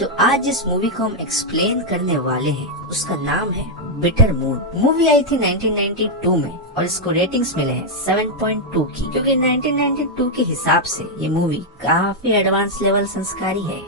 तो आज जिस मूवी को हम एक्सप्लेन करने वाले हैं उसका नाम है बिटर मून। मूवी आई थी 1992 में और इसको रेटिंग्स मिले हैं 7.2 की, क्योंकि 1992 के हिसाब से ये मूवी काफी एडवांस लेवल संस्कारी है।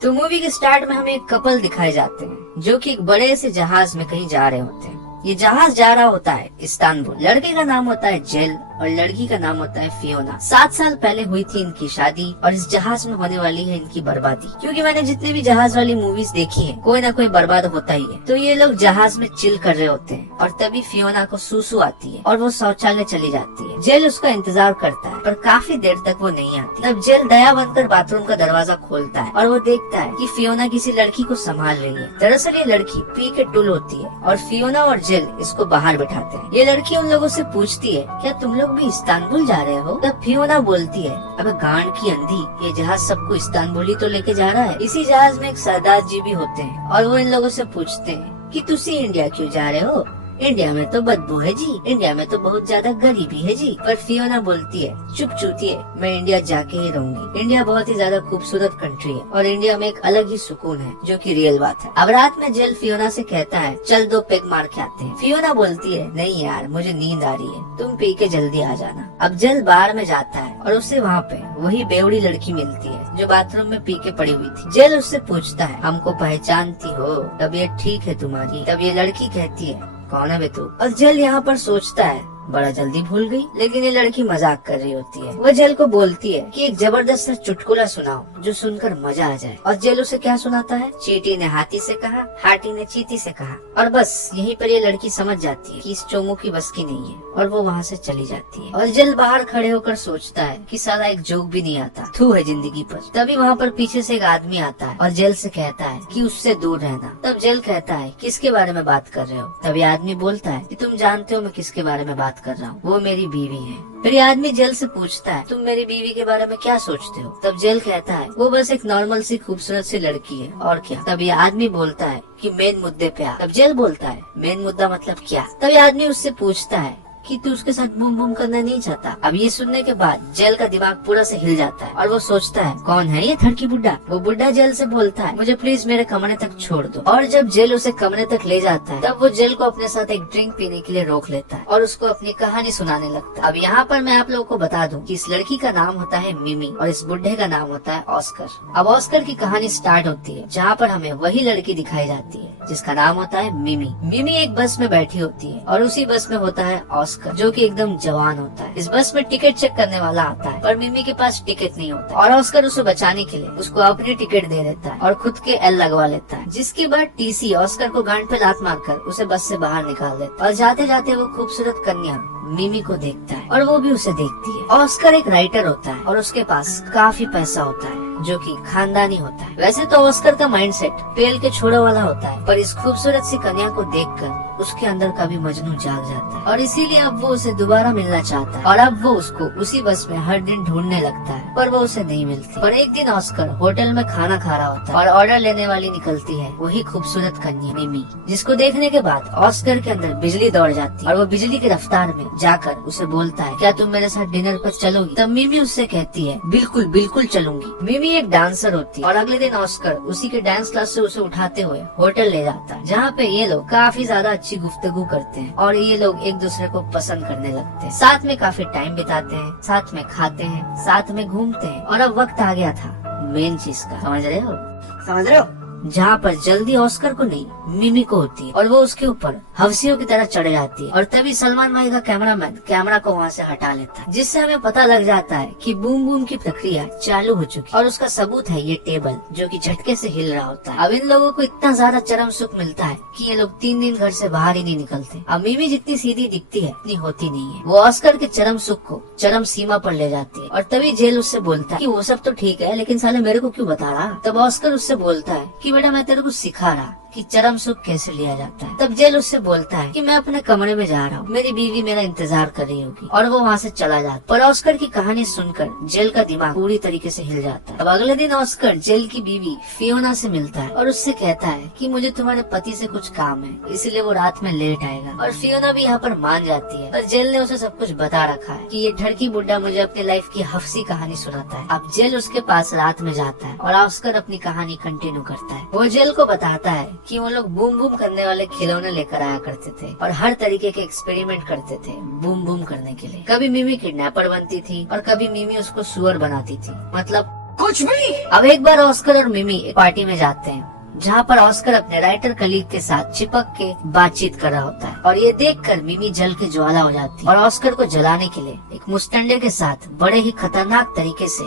तो मूवी के स्टार्ट में हमें एक कपल दिखाए जाते हैं जो कि एक बड़े से जहाज में कहीं जा रहे होते हैं। ये जहाज जा रहा होता है इस्तांबुल। लड़के का नाम होता है जेल और लड़की का नाम होता है फियोना। 7 साल पहले हुई थी इनकी शादी और इस जहाज में होने वाली है इनकी बर्बादी, क्योंकि मैंने जितने भी जहाज वाली मूवीज देखी है कोई ना कोई बर्बाद होता ही है। तो ये लोग जहाज में चिल कर रहे होते हैं और तभी फियोना को सूसू आती है और वो शौचालय चली जाती है। जेल उसका इंतजार करता है पर काफी देर तक वो नहीं आती। तब जेल दया बनकर बाथरूम का दरवाजा खोलता है और वो देखता है कि फियोना किसी लड़की को संभाल रही है। दरअसल ये लड़की पी के टुल होती है और फियोना और जेल इसको बाहर बिठाते हैं। ये लड़की उन लोगों से पूछती है, क्या तुम लोग भी इस्तांबुल जा रहे हो? तब फियोना बोलती है, अबे गांड की अंधी, ये जहाज सबको इस्तांबुल ही तो लेके जा रहा है। इसी जहाज में एक सरदार जी भी होते हैं और वो इन लोगों से पूछते हैं कि तुसी इंडिया क्यों जा रहे हो? इंडिया में तो बदबू है जी, इंडिया में तो बहुत ज्यादा गरीबी है जी। पर फियोना बोलती है, चुप चूतिए, मैं इंडिया जाके ही रहूंगी। इंडिया बहुत ही ज्यादा खूबसूरत कंट्री है और इंडिया में एक अलग ही सुकून है, जो कि रियल बात है। अब रात में जेल फियोना से कहता है, चल 2 पेग मार के आते हैं। फियोना बोलती है, नहीं यार मुझे नींद आ रही है, तुम पी के जल्दी आ जाना। अब जेल बार में जाता है और उससे वहाँ पे वही बेवड़ी लड़की मिलती है जो बाथरूम में पी के पड़ी हुई थी। जेल उससे पूछता है, हमको पहचानती हो? तबीयत ठीक है तुम्हारी? तब ये लड़की कहती है, कौन है बे तू? और जेल यहाँ पर सोचता है, बड़ा जल्दी भूल गई। लेकिन ये लड़की मजाक कर रही होती है। वह जेल को बोलती है कि एक जबरदस्त सा चुटकुला सुनाओ जो सुनकर मजा आ जाए। और जेल उसे क्या सुनाता है? चींटी ने हाथी से कहा, हाथी ने चींटी से कहा। और बस यहीं पर ये लड़की समझ जाती है कि इस चोमू की बस की नहीं है और वो वहाँ से चली जाती है। और जेल बाहर खड़े होकर सोचता है कि साला एक जोक भी नहीं आता, थू है जिंदगी पर। तभी वहाँ पर पीछे से एक आदमी आता है और जेल से कहता है कि उससे दूर रहना। तब जेल कहता है, किसके बारे में बात कर रहे हो? तभी आदमी बोलता है कि तुम जानते हो मैं किसके बारे में बात कर रहा हूँ, वो मेरी बीवी है। फिर ये आदमी जेल से पूछता है, तुम मेरी बीवी के बारे में क्या सोचते हो? तब जेल कहता है, वो बस एक नॉर्मल सी खूबसूरत सी लड़की है, और क्या। तब ये आदमी बोलता है कि मेन मुद्दे पे आ। तब जेल बोलता है, मेन मुद्दा मतलब क्या? तब ये आदमी उससे पूछता है कि तू उसके साथ बूम बूम करना नहीं चाहता? अब ये सुनने के बाद जेल का दिमाग पूरा से हिल जाता है और वो सोचता है, कौन है ये थड़की बुड्ढा? वो बुड्ढा जेल से बोलता है, मुझे प्लीज मेरे कमरे तक छोड़ दो। और जब जेल उसे कमरे तक ले जाता है तब वो जेल को अपने साथ एक ड्रिंक पीने के लिए रोक लेता है और उसको अपनी कहानी सुनाने लगता है। अब यहाँ पर मैं आप लोगों को बता दूं कि इस लड़की का नाम होता है मिमी और इस बुड्ढे का नाम होता है ऑस्कर। अब ऑस्कर की कहानी स्टार्ट होती है जहाँ पर हमें वही लड़की दिखाई जाती है जिसका नाम होता है मिमी। मिमी एक बस में बैठी होती है और उसी बस में होता है ऑस्कर, जो कि एकदम जवान होता है। इस बस में टिकट चेक करने वाला आता है पर मिमी के पास टिकट नहीं होता और ऑस्कर उसे बचाने के लिए उसको अपनी टिकट दे देता है और खुद के एल लगवा लेता है। जिसके बाद टीसी ऑस्कर को गांड पे लात मारकर उसे बस से बाहर निकाल देता है और जाते जाते वो खूबसूरत कन्या मिमी को देखता है और वो भी उसे देखती है। ऑस्कर एक राइटर होता है और उसके पास काफी पैसा होता है जो कि खानदानी होता है। वैसे तो ऑस्कर का माइंडसेट पेल के छोड़ो वाला होता है, पर इस खूबसूरत सी कन्या को देखकर उसके अंदर का भी मजनू जाग जाता है और इसीलिए अब वो उसे दोबारा मिलना चाहता है। और अब वो उसको उसी बस में हर दिन ढूंढने लगता है पर वो उसे नहीं मिलती। पर एक दिन ऑस्कर होटल में खाना खा रहा होता है और ऑर्डर लेने वाली निकलती है वही खूबसूरत कन्या मिमी, जिसको देखने के बाद ऑस्कर के अंदर बिजली दौड़ जाती है और वो बिजली की रफ्तार में जाकर उसे बोलता है, क्या तुम मेरे साथ डिनर पर चलोगी? तब मिमी उससे कहती है, बिल्कुल बिल्कुल चलूंगी। मिमी एक डांसर होती है और अगले दिन ऑस्कर उसी के डांस क्लास से उसे उठाते हुए होटल ले जाता है, जहाँ पे ये लोग काफी ज्यादा अच्छी गुफ्तगू करते हैं और ये लोग एक दूसरे को पसंद करने लगते हैं। साथ में काफी टाइम बिताते हैं, साथ में खाते हैं, साथ में घूमते हैं। और अब वक्त आ गया था मेन चीज का, समझ रहे हो? जहाँ पर जल्दी ऑस्कर को नहीं मिमी को होती है और वो उसके ऊपर हवसियों की तरह चढ़ जाती है। और तभी सलमान भाई का कैमरामैन कैमरा को वहाँ से हटा लेता है, जिससे हमें पता लग जाता है कि बूम बूम की प्रक्रिया चालू हो चुकी है। और उसका सबूत है ये टेबल जो कि झटके से हिल रहा होता है। अब इन लोगों को इतना ज्यादा चरम सुख मिलता है कि ये लोग 3 दिन घर से बाहर ही नहीं निकलते। अब मिमी जितनी सीधी दिखती है उतनी होती नहीं है। वो ऑस्कर के चरम सुख को चरम सीमा पर ले जाती है और तभी जेल उससे बोलता है कि वो सब तो ठीक है लेकिन साले मेरे को क्यों बता रहा? तब ऑस्कर उससे बोलता है कि कि बेटा मैं तेरे को सिखा रहा कि चरम सुख कैसे लिया जाता है। तब जेल उससे बोलता है कि मैं अपने कमरे में जा रहा हूँ, मेरी बीवी मेरा इंतजार कर रही होगी, और वो वहाँ से चला जाता है। पर ऑस्कर की कहानी सुनकर जेल का दिमाग पूरी तरीके से हिल जाता है। अब अगले दिन ऑस्कर जेल की बीवी फियोना से मिलता है और उससे कहता है कि मुझे तुम्हारे पति से कुछ काम है, इसलिए वो रात में लेट आएगा। और फियोना भी यहाँ पर मान जाती है, पर जेल ने उसे सब कुछ बता रखा है कि ये ढड़की बुड्ढा मुझे अपनी लाइफ की हफ्सी कहानी सुनाता है। अब जेल उसके पास रात में जाता है और ऑस्कर अपनी कहानी कंटिन्यू करता है। वो जेल को बताता है कि वो लोग बूम बूम करने वाले खिलौने लेकर आया करते थे और हर तरीके के एक्सपेरिमेंट करते थे बूम बूम करने के लिए। कभी मिमी किडनैपर बनती थी और कभी मिमी उसको सुअर बनाती थी, मतलब कुछ भी। अब एक बार ऑस्कर और मिमी एक पार्टी में जाते हैं जहाँ पर ऑस्कर अपने राइटर कलीग के साथ चिपक के बातचीत कर रहा होता है और ये देखकर मिमी जल के ज्वाला हो जाती है और ऑस्कर को जलाने के लिए एक मुस्टंडे के साथ बड़े ही खतरनाक तरीके से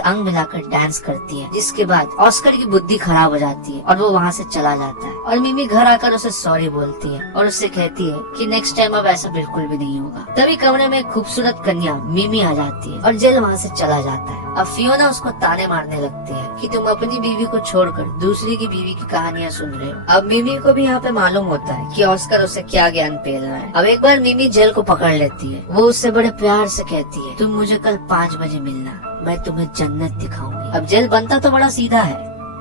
अंग मिलाकर डांस करती है, जिसके बाद ऑस्कर की बुद्धि खराब हो जाती है और वो वहाँ से चला जाता है। और मिमी घर आकर उसे सॉरी बोलती है और उससे कहती है कि नेक्स्ट टाइम अब ऐसा बिल्कुल भी नहीं होगा। तभी कमरे में एक खूबसूरत कन्या मिमी आ जाती है और जेल वहाँ से चला जाता है। अब फियोना उसको ताने मारने लगती है कि तुम अपनी बीवी को छोड़कर दूसरी की बीवी की कहानियां सुन रहे हो। अब मिमी को भी यहाँ पे मालूम होता है कि ऑस्कर उसे क्या ज्ञान पेल रहा है। अब एक बार मिमी जेल को पकड़ लेती है। वो उससे बड़े प्यार से कहती है, तुम मुझे कल 5 बजे मिलना, मैं तुम्हें जन्नत दिखाऊंगी। अब जेल बनता तो बड़ा सीधा है,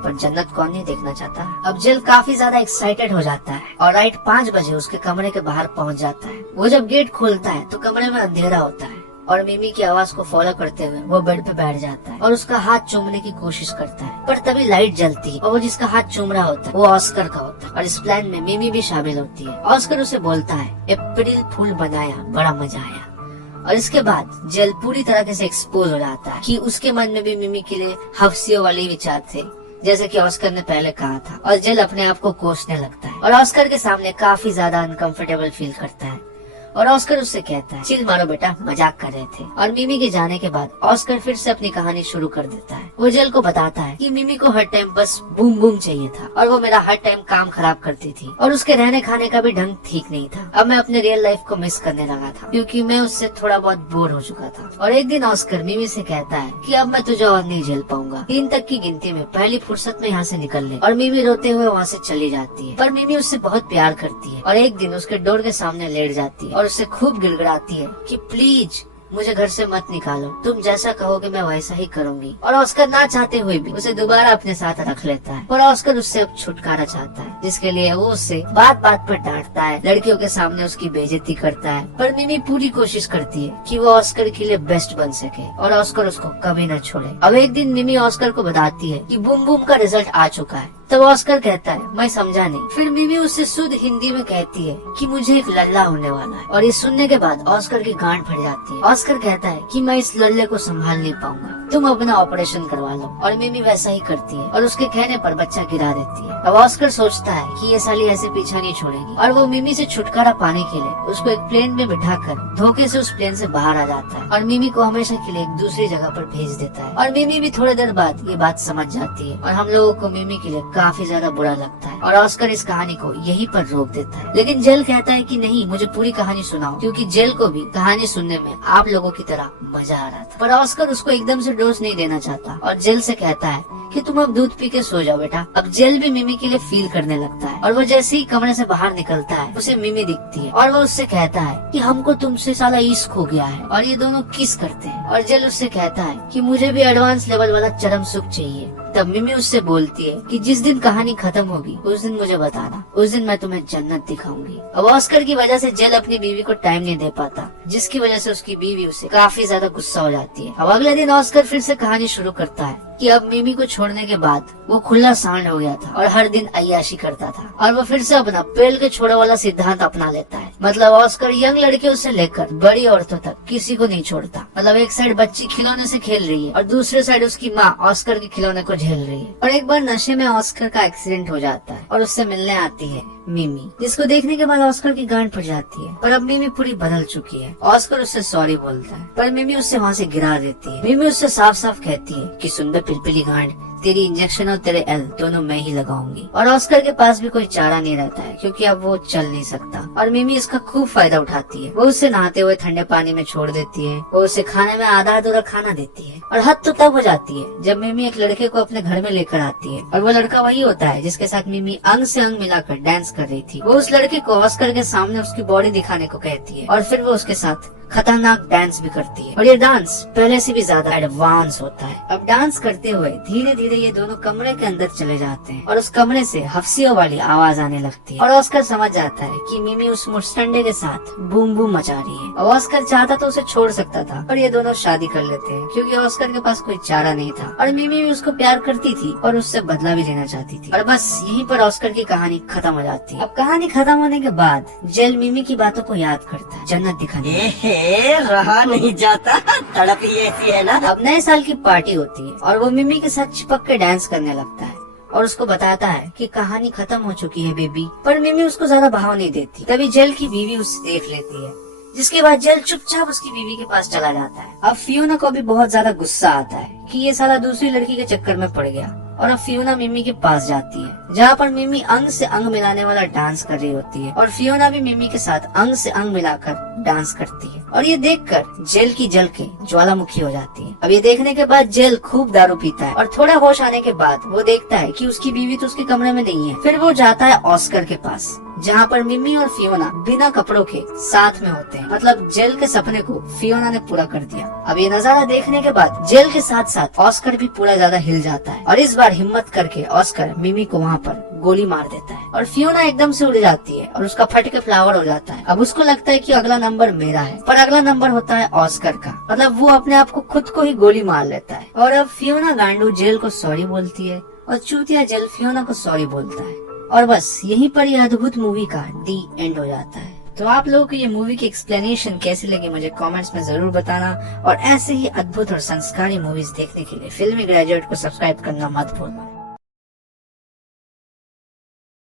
पर जन्नत कौन नहीं देखना चाहता। अब जेल काफी ज्यादा एक्साइटेड हो जाता है और राइट 5 बजे उसके कमरे के बाहर पहुंच जाता है। वो जब गेट खोलता है तो कमरे में अंधेरा होता है और मिमी की आवाज को फॉलो करते हुए वो बेड पे बैठ जाता है और उसका हाथ चूमने की कोशिश करता है, पर तभी लाइट जलती है और वो जिसका हाथ चूम रहा होता है वो ऑस्कर का होता है और इस प्लान में मिमी भी शामिल होती है। ऑस्कर उसे बोलता है, अप्रैल फूल बनाया, बड़ा मजा आया। और इसके बाद जेल पूरी तरह से एक्सपोज हो जाता है कि उसके मन में भी मिमी के लिए हफ्सियों वाले विचार थे, जैसे कि ऑस्कर ने पहले कहा था। और जेल अपने आप को कोसने लगता है और ऑस्कर के सामने काफी ज्यादा अनकंफर्टेबल फील करता है और ऑस्कर उससे कहता है, चिल मारो बेटा, मजाक कर रहे थे। और मिमी के जाने के बाद ऑस्कर फिर से अपनी कहानी शुरू कर देता है। वो जेल को बताता है कि मिमी को हर टाइम बस बूम बूम चाहिए था और वो मेरा हर टाइम काम खराब करती थी और उसके रहने खाने का भी ढंग ठीक नहीं था। अब मैं अपने रियल लाइफ को मिस करने लगा था क्योंकि मैं उससे थोड़ा बहुत बोर हो चुका था। और एक दिन ऑस्कर मिमी से कहता है कि अब मैं तुझे और नहीं झेल पाऊंगा, 3 तक की गिनती में पहली फुर्सत में यहाँ से निकल ले। और मिमी रोते हुए वहाँ से चली जाती है, पर मिमी उससे बहुत प्यार करती है और एक दिन उसके डोर के सामने लेट जाती है और उससे खूब गिड़गिड़ाती है कि प्लीज मुझे घर से मत निकालो, तुम जैसा कहोगे मैं वैसा ही करूंगी। और ऑस्कर ना चाहते हुए भी उसे दोबारा अपने साथ रख लेता है और ऑस्कर उससे अब छुटकारा चाहता है, जिसके लिए वो उससे बात बात पर डांटता है, लड़कियों के सामने उसकी बेइज्जती करता है। पर मिमी पूरी कोशिश करती है कि वो ऑस्कर के लिए बेस्ट बन सके और ऑस्कर उसको कभी न छोड़े। अब एक दिन मिमी ऑस्कर को बताती है कि बूम बूम का रिजल्ट आ चुका है। तब ऑस्कर कहता है, मैं समझा नहीं। फिर मिमी उससे शुद्ध हिंदी में कहती है कि मुझे एक लल्ला होने वाला है और ये सुनने के बाद ऑस्कर की गांड फट जाती है। ऑस्कर कहता है कि मैं इस लल्ले को संभाल नहीं पाऊंगा, तुम अपना ऑपरेशन करवा लो। और मिमी वैसा ही करती है और उसके कहने पर बच्चा गिरा देती है। अब ऑस्कर सोचता है कि ये साली ऐसे पीछा नहीं छोड़ेगी और वो मिमी से छुटकारा पाने के लिए उसको एक प्लेन में बिठाकर धोखे से उस प्लेन से बाहर आ जाता है और मिमी को हमेशा के लिए एक दूसरी जगह पर भेज देता है। और मिमी भी थोड़ी देर बाद ये बात समझ जाती है और हम लोगों को मिमी के लिए काफी ज्यादा बुरा लगता है और ऑस्कर इस कहानी को यहीं पर रोक देता है। लेकिन जेल कहता है कि नहीं, मुझे पूरी कहानी सुनाओ, क्योंकि जेल को भी कहानी सुनने में आप लोगों की तरह मजा आ रहा था। पर ऑस्कर उसको एकदम से डोज नहीं देना चाहता और जेल से कहता है कि तुम अब दूध पी के सो जाओ बेटा। अब जेल भी मिमी के लिए फील करने लगता है और वो जैसे ही कमरे से बाहर निकलता है उसे मिमी दिखती है और वो उससे कहता है कि हमको तुमसे साला इश्क हो गया है। और ये दोनों किस करते हैं और जेल उससे कहता है कि मुझे भी एडवांस लेवल वाला चरम सुख चाहिए। तब मिमी उससे बोलती है कि जिस दिन कहानी खत्म होगी उस दिन मुझे बताना, उस दिन मैं तुम्हें जन्नत दिखाऊंगी। अब ऑस्कर की वजह से जेल अपनी बीवी को टाइम नहीं दे पाता, जिसकी वजह से उसकी बीवी उसे काफी ज्यादा गुस्सा हो जाती है। अब अगले दिन ऑस्कर फिर से कहानी शुरू करता है कि अब मिमी को छोड़ने के बाद वो खुला सांड हो गया था और हर दिन अय्याशी करता था और वो फिर से अपना पेल के छोड़े वाला सिद्धांत अपना लेता है। मतलब ऑस्कर यंग लड़कियों से लेकर बड़ी औरतों तक किसी को नहीं छोड़ता। मतलब एक साइड बच्ची खिलौने से खेल रही है और दूसरे साइड उसकी माँ ऑस्कर के खिलौने को झेल रही है। और एक बार नशे में ऑस्कर का एक्सीडेंट हो जाता है और उससे मिलने आती है मिमी, जिसको देखने के बाद ऑस्कर की गांड फट जाती है। पर अब मिमी पूरी बदल चुकी है। ऑस्कर उससे सॉरी बोलता है पर मिमी उससे वहाँ से गिरा देती है। मिमी उससे साफ साफ कहती है कि सुंदर पिलपिली गांड, तेरी इंजेक्शन और तेरे एल दोनों मैं ही लगाऊंगी। और ऑस्कर के पास भी कोई चारा नहीं रहता है क्योंकि अब वो चल नहीं सकता और मिमी इसका खूब फायदा उठाती है। वो उसे नहाते हुए ठंडे पानी में छोड़ देती है, वो उसे खाने में आधा अधूरा खाना देती है। और हद तो तब हो जाती है जब मिमी एक लड़के को अपने घर में लेकर आती है और वो लड़का वही होता है जिसके साथ मिमी अंग से अंग मिलाकर डांस कर रही थी। वो उस लड़के को ऑस्कर के सामने उसकी बॉडी दिखाने को कहती है और फिर वो उसके साथ खतरनाक डांस भी करती है और ये डांस पहले से भी ज्यादा एडवांस होता है। अब डांस करते हुए धीरे धीरे ये दोनों कमरे के अंदर चले जाते हैं और उस कमरे से हफ्सियों वाली आवाज आने लगती है और ऑस्कर समझ जाता है कि मिमी उस मुस्टंडे के साथ बूम बूम मचा रही है। और ऑस्कर चाहता तो उसे छोड़ सकता था और ये दोनों शादी कर लेते हैं क्योंकि ऑस्कर के पास कोई चारा नहीं था और मिमी भी उसको प्यार करती थी और उससे बदला भी लेना चाहती थी। और बस यहीं पर ऑस्कर की कहानी खत्म हो जाती है। अब कहानी खत्म होने के बाद जेल मिमी की बातों को याद करता है, जन्नत दिखाने रहा नहीं जाता, तड़प ही ऐसी है ना। अब नए साल की पार्टी होती है और वो मिमी के साथ चिपक के डांस करने लगता है और उसको बताता है कि कहानी खत्म हो चुकी है बेबी। पर मिमी उसको ज्यादा भाव नहीं देती। तभी जेल की बीवी उसे देख लेती है, जिसके बाद जेल चुपचाप उसकी बीवी के पास चला जाता है। अब फियोना को भी बहुत ज्यादा गुस्सा आता है कि ये साला दूसरी लड़की के चक्कर में पड़ गया और अब फियोना मिमी के पास जाती है जहाँ पर मिमी अंग से अंग मिलाने वाला डांस कर रही होती है और फियोना भी मिमी के साथ अंग से अंग मिलाकर डांस करती है और ये देखकर जेल की जल के ज्वालामुखी हो जाती है। अब ये देखने के बाद जेल खूब दारू पीता है और थोड़ा होश आने के बाद वो देखता है कि उसकी बीवी तो उसके कमरे में नहीं है। फिर वो जाता है ऑस्कर के पास जहाँ पर मिमी और फियोना बिना कपड़ों के साथ में होते हैं। मतलब जेल के सपने को फियोना ने पूरा कर दिया। अब ये नजारा देखने के बाद जेल के साथ साथ ऑस्कर भी पूरा ज्यादा हिल जाता है और इस बार हिम्मत करके ऑस्कर मिमी को वहाँ पर गोली मार देता है और फियोना एकदम से उड़ जाती है और उसका फट के फ्लावर हो जाता है। अब उसको लगता है कि अगला नंबर मेरा है, पर अगला नंबर होता है ऑस्कर का। मतलब वो अपने आप को खुद को ही गोली मार लेता है और अब फियोना गांडू जेल को सॉरी बोलती है और चूतिया जेल फियोना को सॉरी बोलता है और बस यहीं पर यह अद्भुत मूवी का दी एंड हो जाता है। तो आप लोगों को ये मूवी की एक्सप्लेनेशन कैसी लगी मुझे कमेंट्स में जरूर बताना और ऐसे ही अद्भुत और संस्कारी मूवीज देखने के लिए फिल्मी ग्रेजुएट को सब्सक्राइब करना मत भूलना।